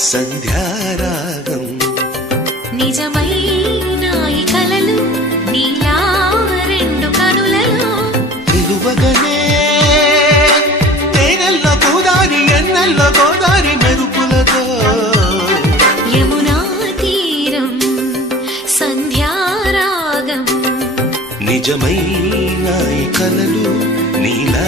సంధ్యారాగం నిజమైన ఈ కలలు నీలా రెండు కనులలో నిలువగనే తేనెల్లో గోదారి ఎన్నెల్లో గోదారి మెరుపులతో యమునా తీరం సంధ్యారాగం నిజమైన ఈ కలలు నీలా